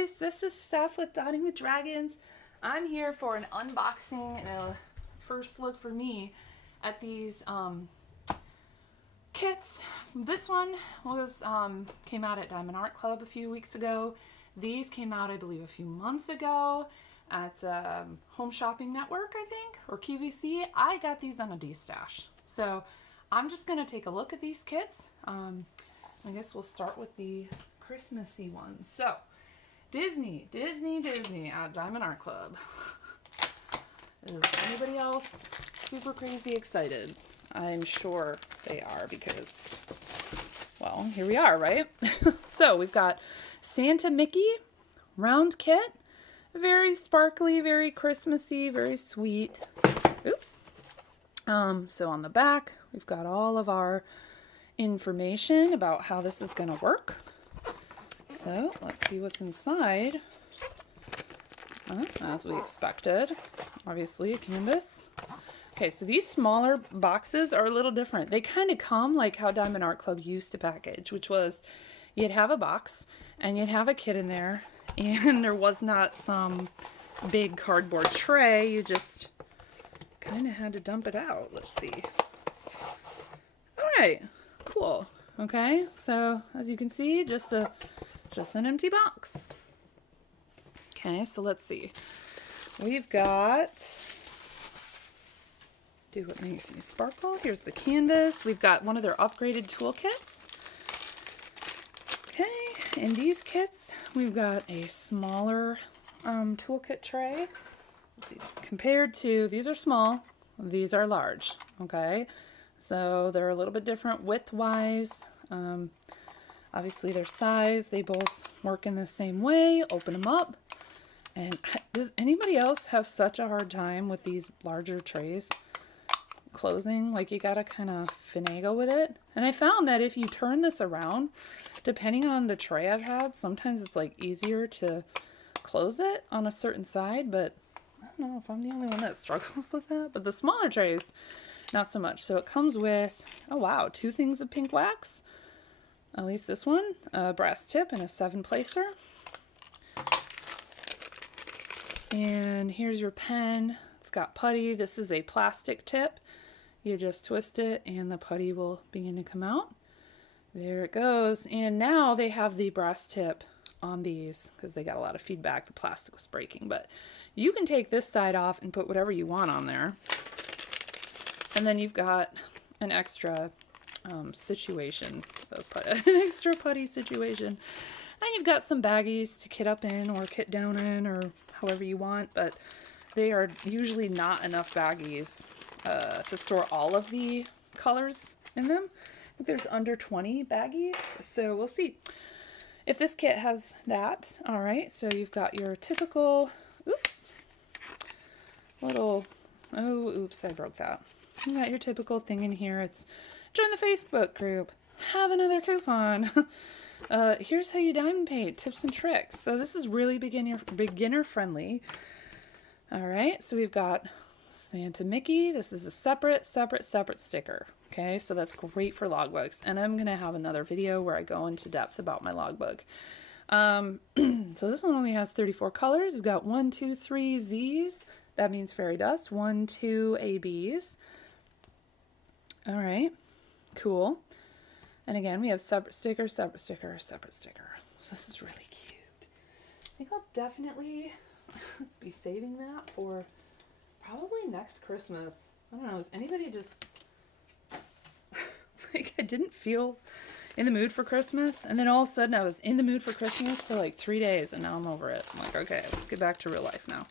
guys, this is Steph with Dotting with Dragons. I'm here for an unboxing and a first look for me at these kits. This one was came out at Diamond Art Club a few weeks ago. These came out, I believe, a few months ago at Home Shopping Network, I think, or QVC. I got these on a D-stash. So I'm just going to take a look at these kits. I guess we'll start with the Christmassy ones. So, Disney at Diamond Art Club. Is anybody else super crazy excited? I'm sure they are because, well, here we are, right? So, we've got Santa Mickey round kit. Very sparkly, very Christmassy, very sweet. Oops. So on the back, we've got all of our information about how this is going to work. So let's see what's inside. As we expected, obviously a canvas. Okay, so these smaller boxes are a little different. They kind of come like how Diamond Art Club used to package, which was you'd have a box and you'd have a kit in there, and there was not some big cardboard tray. You just kind of had to dump it out. Let's see. All right, cool. Okay, so as you can see, just an empty box. Okay, so let's see. We've got do what makes you sparkle. Here's the canvas. We've got one of their upgraded toolkits. Okay, in these kits, we've got a smaller toolkit tray. Let's see, compared to, these are small, these are large, okay? So they're a little bit different width-wise. Obviously their size, they both work in the same way. Open them up. And does anybody else have such a hard time with these larger trays closing? Like, you gotta kind of finagle with it. And I found that if you turn this around, depending on the tray I've had, sometimes it's like easier to close it on a certain side, but I don't know if I'm the only one that struggles with that. But the smaller trays, not so much. So it comes with, oh wow, 2 things of pink wax. At least this one, a brass tip and a 7-placer. And here's your pen. It's got putty. This is a plastic tip. You just twist it and the putty will begin to come out. There it goes. And now they have the brass tip on these because they got a lot of feedback. The plastic was breaking, but you can take this side off and put whatever you want on there. And then you've got an extra situation of an extra putty situation. And you've got some baggies to kit up in or kit down in or however you want, but they are usually not enough baggies to store all of the colors in them. I think there's under 20 baggies, so we'll see if this kit has that. All right, so you've got your typical, oops, little, oh, oops, I broke that. You got your typical thing in here. It's join the Facebook group, have another coupon. Here's how you diamond paint, tips and tricks. So this is really beginner friendly. All right, so we've got Santa Mickey. This is a separate sticker. Okay, so that's great for logbooks. And I'm gonna have another video where I go into depth about my logbook. So this one only has 34 colors. We've got 1, 2, 3 Z's. That means fairy dust. 1, 2 ABs. All right, cool. And again, we have separate sticker, separate sticker, separate sticker. So this is really cute. I think I'll definitely be saving that for probably next Christmas. I don't know, is anybody just, like, I didn't feel in the mood for Christmas. And then all of a sudden I was in the mood for Christmas for like 3 days and now I'm over it. I'm like, okay, let's get back to real life now.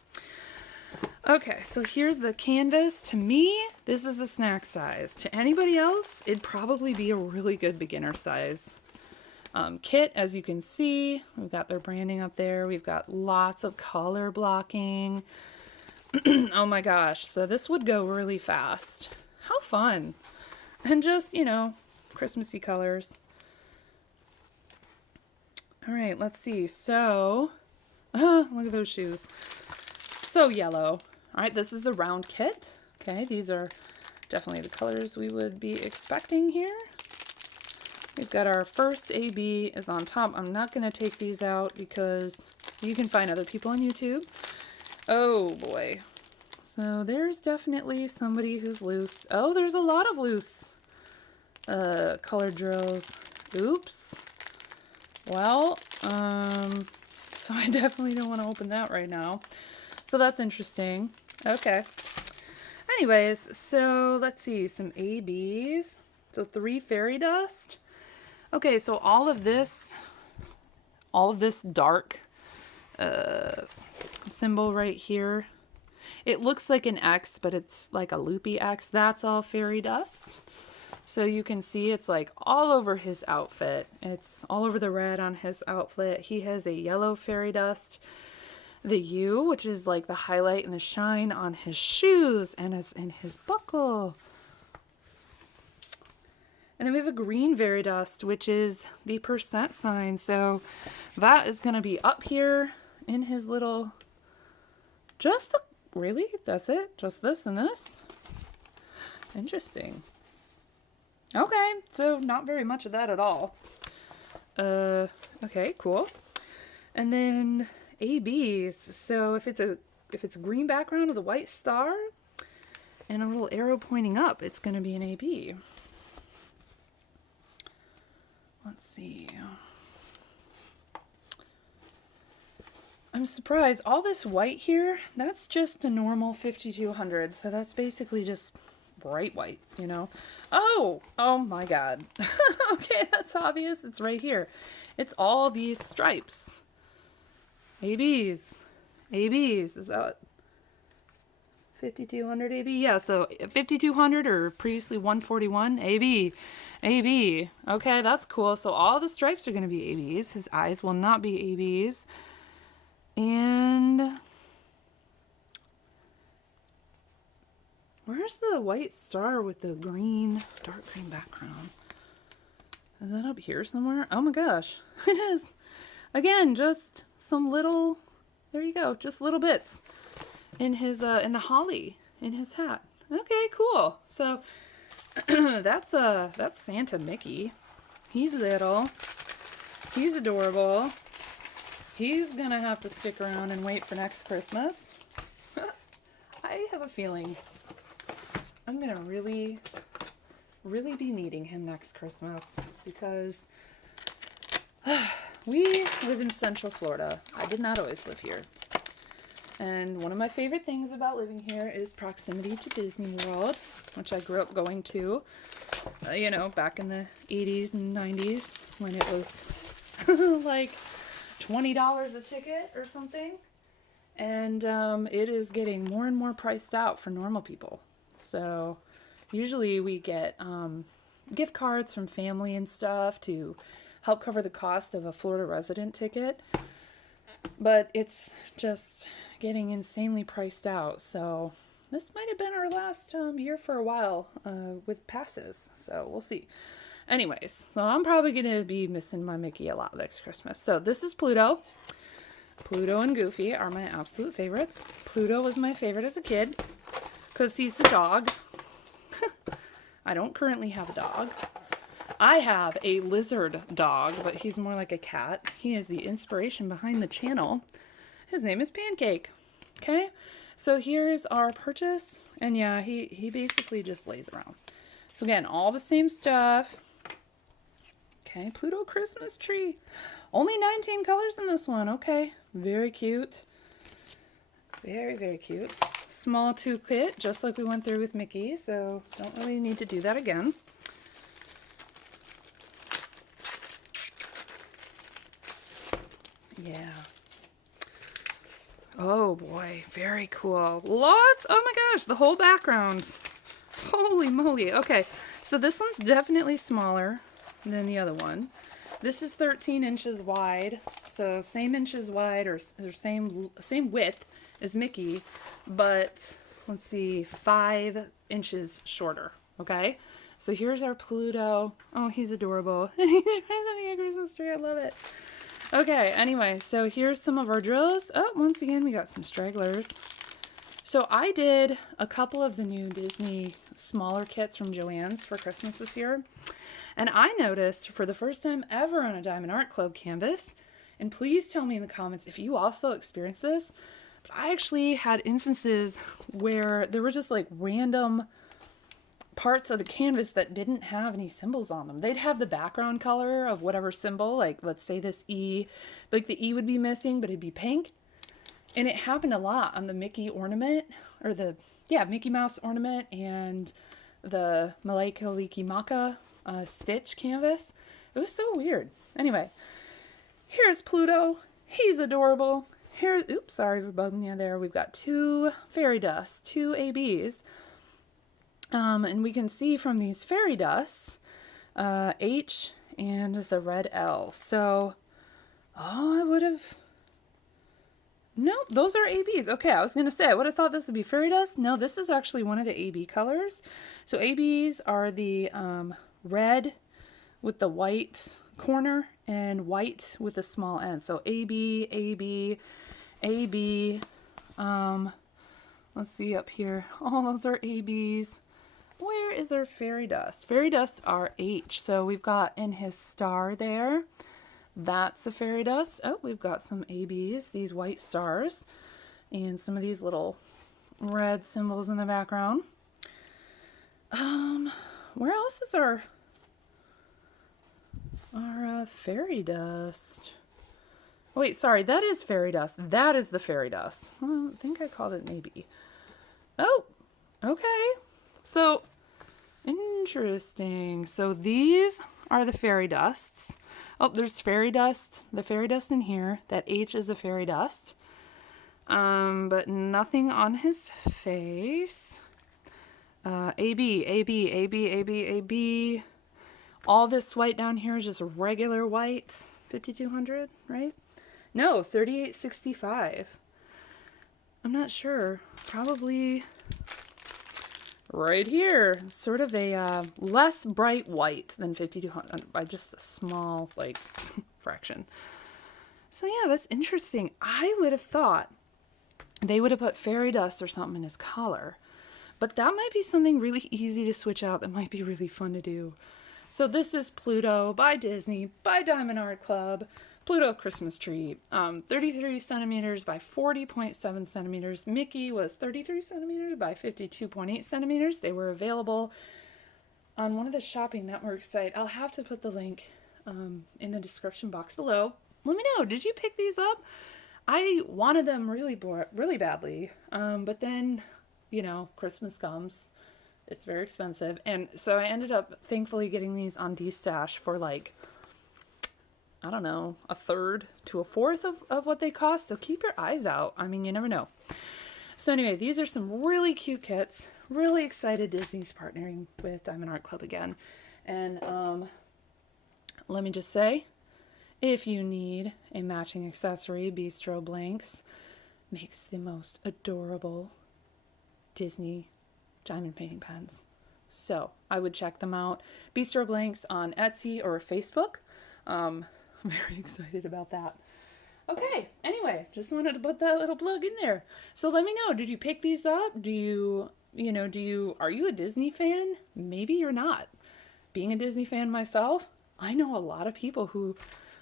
Okay, so here's the canvas. To me, this is a snack size. To anybody else, it'd probably be a really good beginner size kit. As you can see, we've got their branding up there. We've got lots of color blocking. Oh my gosh, so this would go really fast. How fun. And just, you know, Christmassy colors. All right, let's see. So, look at those shoes. So yellow. All right, this is a round kit. Okay, these are definitely the colors we would be expecting here. We've got our first AB is on top. I'm not going to take these out because You can find other people on YouTube. Oh boy. So there's definitely somebody who's loose. Oh, there's a lot of loose colored drills. Oops. Well, so I definitely don't want to open that right now. So that's interesting. Okay. Anyways, so let's see, some ABs. So 3 fairy dust. Okay, so all of this dark symbol right here, it looks like an X, but it's like a loopy X. That's all fairy dust. So you can see it's like all over his outfit. It's all over the red on his outfit. He has a yellow fairy dust. The U, which is like the highlight and the shine on his shoes, and it's in his buckle. And then we have a green fairy dust, which is the percent sign. So that is going to be up here in his little, really? That's it? Just this and this? Interesting. Okay, so not very much of that at all. Okay, cool. And then ABs. So if it's a green background with a white star and a little arrow pointing up, it's going to be an AB. Let's see. I'm surprised. All this white here, that's just a normal 5200. So that's basically just bright white, you know. Oh my God. Okay, that's obvious. It's right here. It's all these stripes. ABs. Is that 5200 AB? Yeah, so 5200 or previously 141 AB. Okay, that's cool. So all the stripes are going to be ABs. His eyes will not be ABs. And where's the white star with the green, dark green background? Is that up here somewhere? Oh my gosh, it is. Again, just some little, there you go, just little bits in his, in the holly in his hat. Okay, cool. So that's Santa Mickey. He's little. He's adorable. He's gonna have to stick around and wait for next Christmas. I have a feeling I'm gonna really be needing him next Christmas because we live in Central Florida. I did not always live here. And one of my favorite things about living here is proximity to Disney World, which I grew up going to, you know, back in the 80s and 90s when it was like $20 a ticket or something. And it is getting more and more priced out for normal people. So usually we get gift cards from family and stuff to help cover the cost of a Florida resident ticket. But it's just getting insanely priced out. So this might have been our last year for a while with passes. So we'll see. Anyways, so I'm probably going to be missing my Mickey a lot next Christmas. So this is Pluto. Pluto and Goofy are my absolute favorites. Pluto was my favorite as a kid because he's the dog. I don't currently have a dog. I have a lizard dog, but he's more like a cat. He is the inspiration behind the channel. His name is Pancake. Okay, so here's our purchase. And yeah, he basically just lays around. So again, all the same stuff. Okay, Pluto Christmas tree. Only 19 colors in this one. Okay, very cute. Very, very cute. Small 2 kit, just like we went through with Mickey, so don't really need to do that again. Yeah. Oh boy, very cool. Lots, oh my gosh, the whole background. Holy moly. Okay, so this one's definitely smaller than the other one. This is 13 inches wide, so same inches wide or same width as Mickey, but let's see, 5 inches shorter. Okay, so here's our Pluto. Oh, he's adorable. And he's trying to make a Christmas tree. I love it. Okay, anyway, so here's some of our drills. Oh, once again, we got some stragglers. So I did a couple of the new Disney smaller kits from Joann's for Christmas this year. And I noticed for the first time ever on a Diamond Art Club canvas, And please tell me in the comments if you also experience this. But I actually had instances where there were just like random parts of the canvas that didn't have any symbols on them. They'd have the background color of whatever symbol, like let's say this E, like the E would be missing, but it'd be pink. And it happened a lot on the Mickey ornament, or the, yeah, Mickey Mouse ornament and the Malaika Liki Maka Stitch canvas. It was so weird. Anyway, here's Pluto. He's adorable. Here, oops, sorry for bugging you there. We've got 2 fairy dusts, 2 ABs. And we can see from these fairy dusts, H and the red L. So, oh, I would have, nope, those are ABs. Okay, I was going to say, I would have thought this would be fairy dust. No, this is actually one of the AB colors. So ABs are the red with the white corner and white with the small end. So AB, AB, AB. Let's see up here. All those are ABs. Where is our fairy dust? Fairy dusts are H. So we've got in his star there. That's a fairy dust. Oh, we've got some ABs, these white stars, and some of these little red symbols in the background. Where else is our fairy dust? Oh, wait, sorry, that is fairy dust. That is the fairy dust. I think I called it maybe. Oh, okay. So, interesting. So these are the fairy dusts. Oh, there's fairy dust. The fairy dust in here. That H is a fairy dust. But nothing on his face. AB, AB, AB, AB, AB. All this white down here is just regular white. 5200, right? No, 3865. I'm not sure. Probably right here. Sort of a less bright white than 5200 by just a small, like, fraction. So yeah, that's interesting. I would have thought they would have put fairy dust or something in his collar. But that might be something really easy to switch out that might be really fun to do. So this is Pluto by Disney, by Diamond Art Club. Pluto Christmas tree, 33 centimeters by 40.7 centimeters. Mickey was 33 centimeters by 52.8 centimeters. They were available on one of the shopping network site. I'll have to put the link in the description box below. Let me know, did you pick these up? I wanted them really badly, but then, you know, Christmas comes. It's very expensive. And so I ended up thankfully getting these on D-Stash for like, I don't know, a third to a fourth of what they cost. So keep your eyes out. I mean, you never know. So anyway, these are some really cute kits. Really excited Disney's partnering with Diamond Art Club again. And let me just say, if you need a matching accessory, Bistro Blanks makes the most adorable Disney diamond painting pens. So I would check them out. Bistro Blanks on Etsy or Facebook. I'm very excited about that. Okay, anyway, just wanted to put that little plug in there. So let me know, did you pick these up? Are you a Disney fan? Maybe you're not. Being a Disney fan myself, I know a lot of people who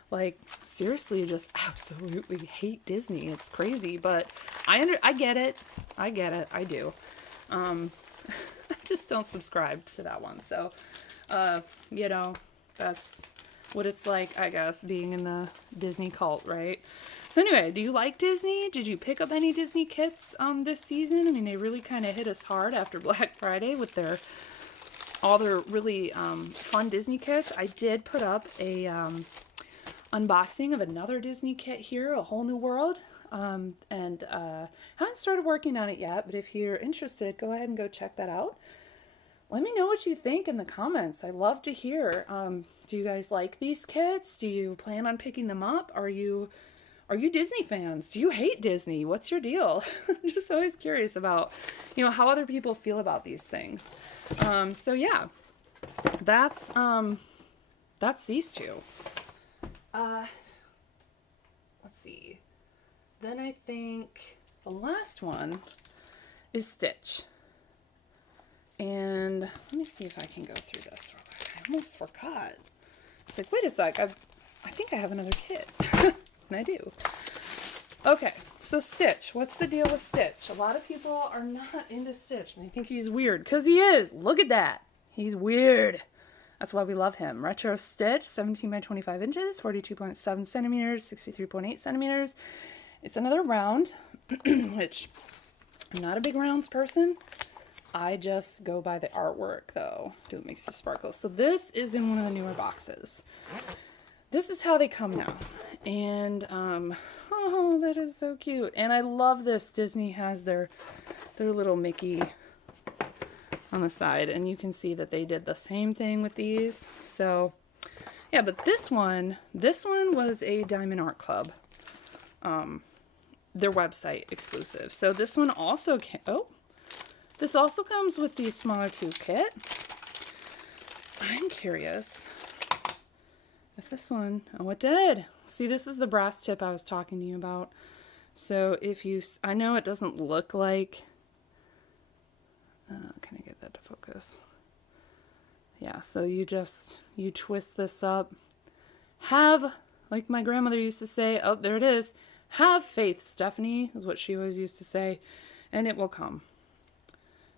like seriously just absolutely hate Disney. It's crazy, but I get it. I do. I just don't subscribe to that one. So, you know, that's what it's like, I guess, being in the Disney cult, right? So anyway, do you like Disney? Did you pick up any Disney kits this season? I mean, they really kind of hit us hard after Black Friday with all their really fun Disney kits. I did put up a unboxing of another Disney kit here, A Whole New World. And haven't started working on it yet, but if you're interested, go ahead and go check that out. Let me know what you think in the comments. I love to hear. Do you guys like these kits? Do you plan on picking them up? Are you Disney fans? Do you hate Disney? What's your deal? I'm just always curious about, you know, how other people feel about these things. So yeah, that's these two. Let's see. Then I think the last one is Stitch. And let me see if I can go through this real quick. I almost forgot. It's like, wait a sec, I think I have another kit. And I do. Okay, so Stitch. What's the deal with Stitch? A lot of people are not into Stitch, and they think he's weird. Because he is. Look at that. He's weird. That's why we love him. Retro Stitch, 17 by 25 inches, 42.7 centimeters, 63.8 centimeters. It's another round, which I'm not a big rounds person. I just go by the artwork, though. Do it makes you sparkle. So this is in one of the newer boxes. This is how they come now. And, oh, that is so cute. And I love this. Disney has their little Mickey on the side. And you can see that they did the same thing with these. So, yeah, but this one was a Diamond Art Club. Their website exclusive. So this one also this also comes with the smaller tube kit. I'm curious if this one, oh, it did. See, this is the brass tip I was talking to you about. So if you, I know it doesn't look like, can I get that to focus? Yeah, so you twist this up. Have, like my grandmother used to say, oh, there it is. Have faith, Stephanie, is what she always used to say, and it will come.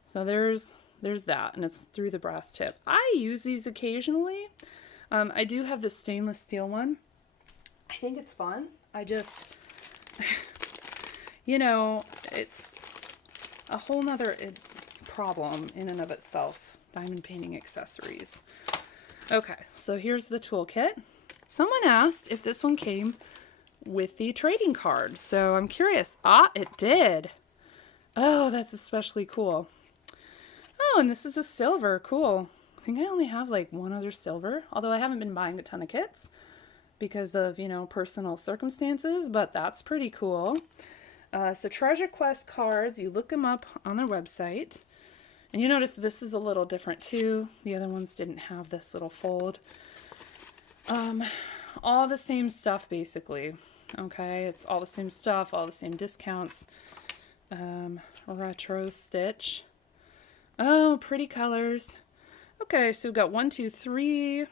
So there's that, and it's through the brass tip. I use these occasionally. I do have the stainless steel one. I think it's fun. I just, you know, it's a whole nother problem in and of itself, diamond painting accessories. Okay, so here's the toolkit. Someone asked if this one came with the trading card, so I'm curious. Ah, it did. Oh, that's especially cool. Oh, and this is a silver. Cool. I think I only have like one other silver, although I haven't been buying a ton of kits because of, you know, personal circumstances, but that's pretty cool. So Treasure Quest cards, you look them up on their website, and you notice this is a little different too. The other ones didn't have this little fold. All the same stuff basically. Okay, it's all the same stuff, all the same discounts. Retro Stitch. Oh, pretty colors. Okay, so we've got 1, 2, 3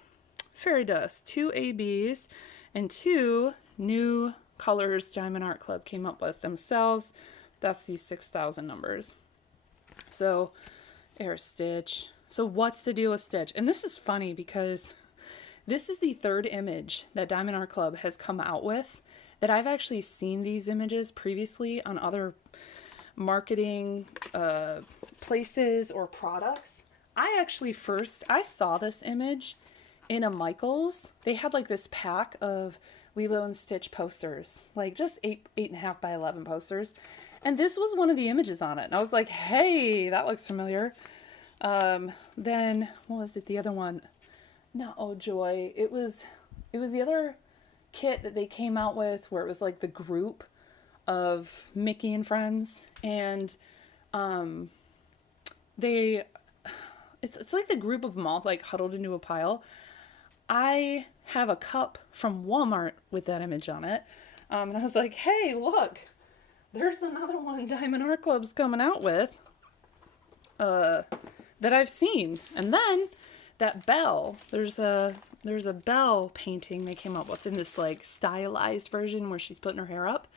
fairy dust, 2 ABs, and 2 new colors Diamond Art Club came up with themselves. That's these 6,000 numbers. So, Air Stitch. So what's the deal with Stitch? And this is funny because this is the third image that Diamond Art Club has come out with that I've actually seen these images previously on other marketing places or products. I saw this image in a Michaels. They had like this pack of Lilo and Stitch posters, like just 8.5 by 11 posters. And this was one of the images on it. And I was like, hey, that looks familiar. Then what was it? The other one, not Oh Joy. It was the other kit that they came out with where it was like the group of Mickey and friends, and it's like the group of them all like huddled into a pile. I have a cup from Walmart with that image on it, and I was like, hey, look, there's another one Diamond Art Club's coming out with that I've seen. And then that bell, there's a bell painting they came up with in this like stylized version where she's putting her hair up.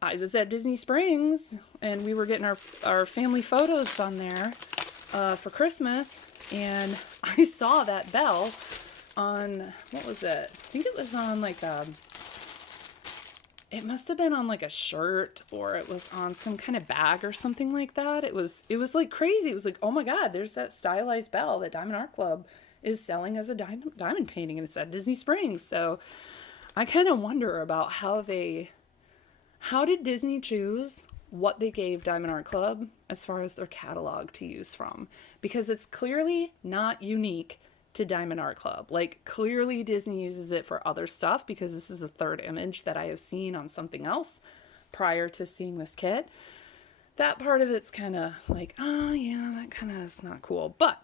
I was at Disney Springs and we were getting our family photos done there for Christmas, and I saw that bell on, what was it? I think it was on like it must have been on like a shirt, or it was on some kind of bag or something like that. It was like crazy. It was like, oh my God, there's that stylized bell that Diamond Art Club is selling as a diamond painting, and it's at Disney Springs. So I kind of wonder about how did Disney choose what they gave Diamond Art Club as far as their catalog to use from? Because it's clearly not unique to Diamond Art Club. Like, clearly Disney uses it for other stuff, because this is the third image that I have seen on something else prior to seeing this kit. That part of it's kind of like, oh yeah, that kind of is not cool. But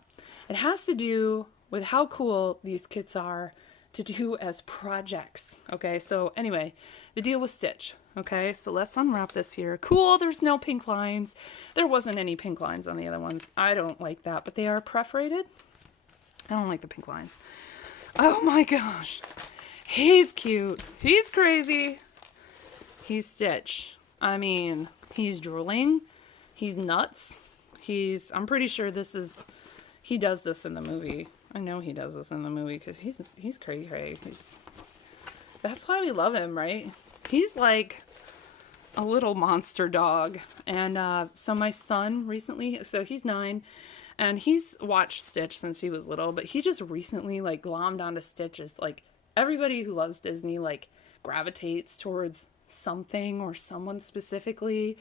it has to do with how cool these kits are to do as projects. Okay, so anyway, the deal with Stitch. Okay, so let's unwrap this here. Cool, there's no pink lines. There wasn't any pink lines on the other ones. I don't like that, but they are perforated. I don't like the pink lines. Oh my gosh. He's cute. He's crazy. He's Stitch. I mean, he's drooling. He's nuts. I'm pretty sure he does this in the movie. I know he does this in the movie because he's crazy. That's why we love him, right? He's like a little monster dog. And so my son recently, so he's 9, and he's watched Stitch since he was little, but he just recently like glommed onto Stitch. As like everybody who loves Disney like gravitates towards something or someone specifically.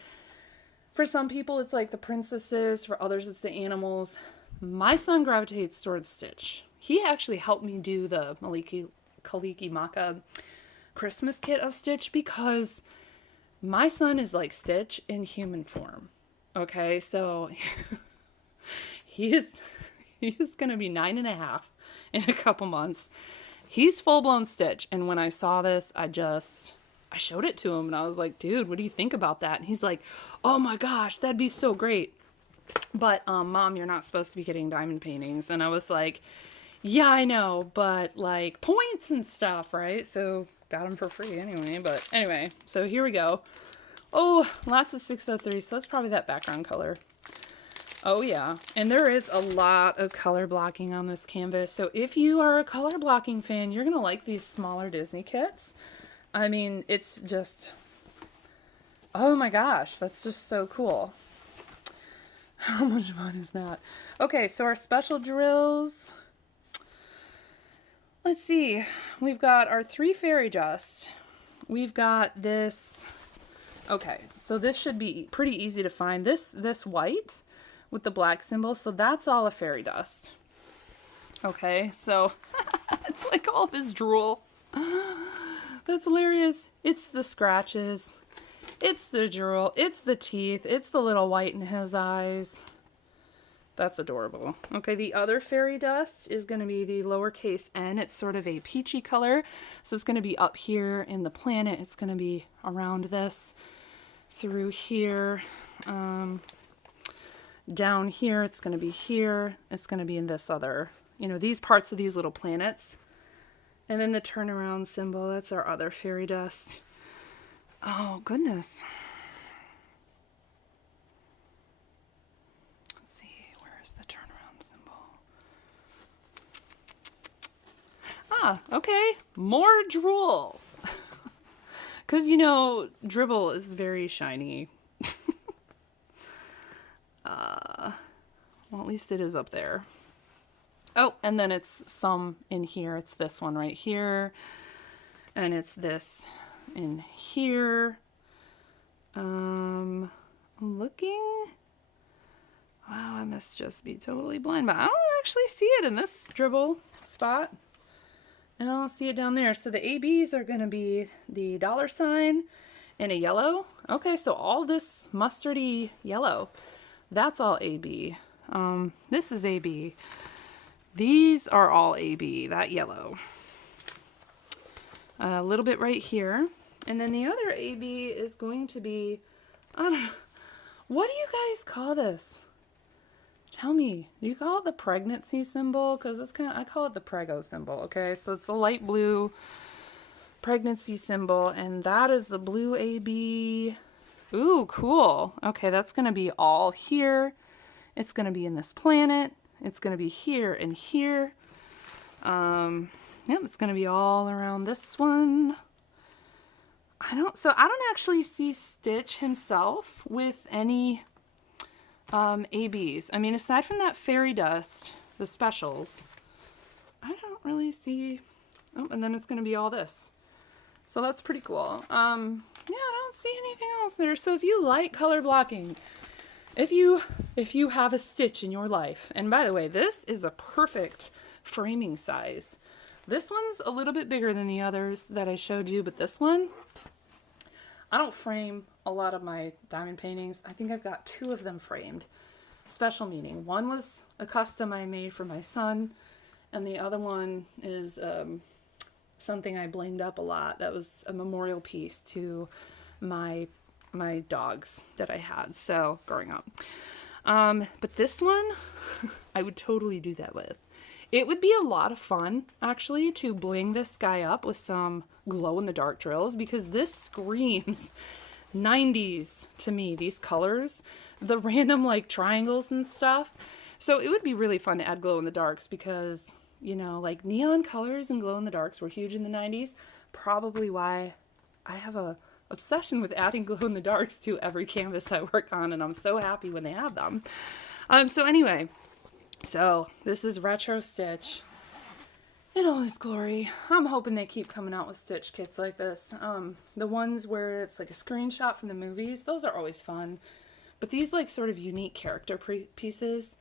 For some people it's like the princesses, for others it's the animals. My son gravitates towards Stitch. He actually helped me do the Kaliki Maka Christmas kit of Stitch because my son is like Stitch in human form. Okay, so he is gonna be 9.5 in a couple months. He's full-blown Stitch, and when I saw this, I showed it to him, and I was like, dude, what do you think about that? And he's like, oh my gosh, that'd be so great. But, Mom, you're not supposed to be getting diamond paintings. And I was like, yeah, I know, but, like, points and stuff, right? So, got them for free anyway. But, anyway, so here we go. Oh, lots of 603, so that's probably that background color. Oh, yeah. And there is a lot of color blocking on this canvas. So, if you are a color blocking fan, you're going to like these smaller Disney kits. I mean, it's just... oh my gosh, that's just so cool. How much fun is that? Okay, so our special drills. Let's see. We've got our 3 fairy dust. We've got this. Okay, so this should be pretty easy to find. This white with the black symbol, so that's all a fairy dust. Okay, so it's like all of his drool. That's hilarious. It's the scratches. It's the drool, it's the teeth, it's the little white in his eyes. That's adorable. Okay, the other fairy dust is going to be the lowercase n. It's sort of a peachy color. So it's going to be up here in the planet. It's going to be around this, through here, down here. It's going to be here. It's going to be in this other, these parts of these little planets. And then the turnaround symbol, that's our other fairy dust. Oh, goodness. Let's see, where's the turnaround symbol? Ah, okay. More drool. Because, dribble is very shiny. Well, at least it is up there. Oh, and then it's some in here. It's this one right here. And it's this in here. I'm looking. Wow, I must just be totally blind, but I don't actually see it in this dribble spot. And I don't see it down there. So the ABs are going to be the $sign and a yellow. Okay, so all this mustardy yellow, that's all AB. This is AB. These are all AB, that yellow. A little bit right here. And then the other AB is going to be, I don't know, what do you guys call this? Tell me, do you call it the pregnancy symbol? Because it's I call it the prego symbol, okay? So it's a light blue pregnancy symbol, and that is the blue AB. Ooh, cool. Okay, that's going to be all here. It's going to be in this planet. It's going to be here and here. Yep, it's going to be all around this one. I don't actually see Stitch himself with any ABs. I mean, aside from that fairy dust, the specials, I don't really see. Oh, and then it's going to be all this. So that's pretty cool. Yeah, I don't see anything else there. So if you like color blocking, if you have a Stitch in your life, and by the way, this is a perfect framing size. This one's a little bit bigger than the others that I showed you, but this one, I don't frame a lot of my diamond paintings. I think I've got 2 of them framed. Special meaning. One was a custom I made for my son, and the other one is something I blinged up a lot. That was a memorial piece to my dogs that I had, growing up. But this one, I would totally do that with. It would be a lot of fun, actually, to bling this guy up with some glow-in-the-dark drills, because this screams 90s to me, these colors, the random like triangles and stuff. So it would be really fun to add glow-in-the-darks because, you know, like neon colors and glow-in-the-darks were huge in the 90s. Probably why I have a obsession with adding glow-in-the-darks to every canvas I work on, and I'm so happy when they have them. So anyway, so this is Retro Stitch in all his glory. I'm hoping they keep coming out with Stitch kits like this. The ones where it's like a screenshot from the movies, those are always fun. But these like sort of unique character pieces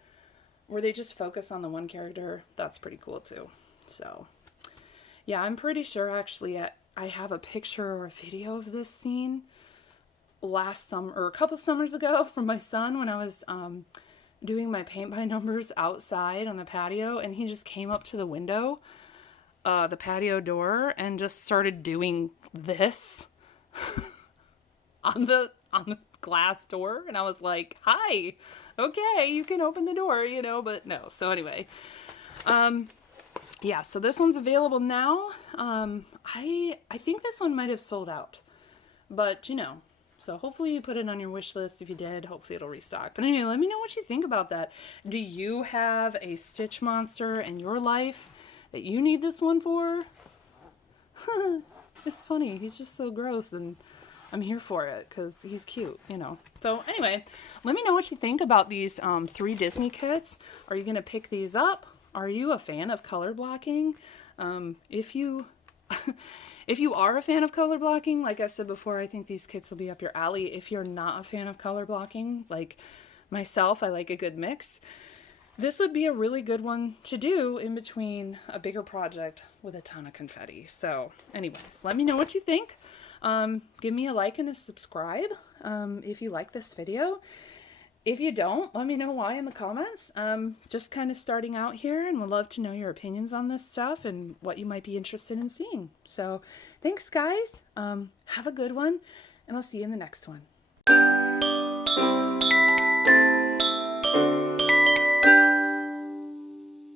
where they just focus on the one character, that's pretty cool too. So yeah, I'm pretty sure actually I have a picture or a video of this scene last summer, or a couple summers ago, from my son when I was doing my paint by numbers outside on the patio, and he just came up to the window, the patio door, and just started doing this on the glass door, and I was like, hi, okay, you can open the door, you know, but no. So anyway, yeah, so this one's available now. I think this one might have sold out, but you know, so hopefully you put it on your wish list. If you did, hopefully it'll restock. But anyway, let me know what you think about that. Do you have a Stitch monster in your life that you need this one for? It's funny. He's just so gross, and I'm here for it because he's cute, you know. So anyway, let me know what you think about these 3 Disney kits. Are you going to pick these up? Are you a fan of color blocking? If you if you are a fan of color blocking, like I said before, I think these kits will be up your alley. If you're not a fan of color blocking, like myself, I like a good mix. This would be a really good one to do in between a bigger project with a ton of confetti. So anyways, let me know what you think. Give me a like and a subscribe if you like this video. If you don't, let me know why in the comments. Just kind of starting out here, and would love to know your opinions on this stuff and what you might be interested in seeing. So thanks, guys. Have a good one, and I'll see you in the next one.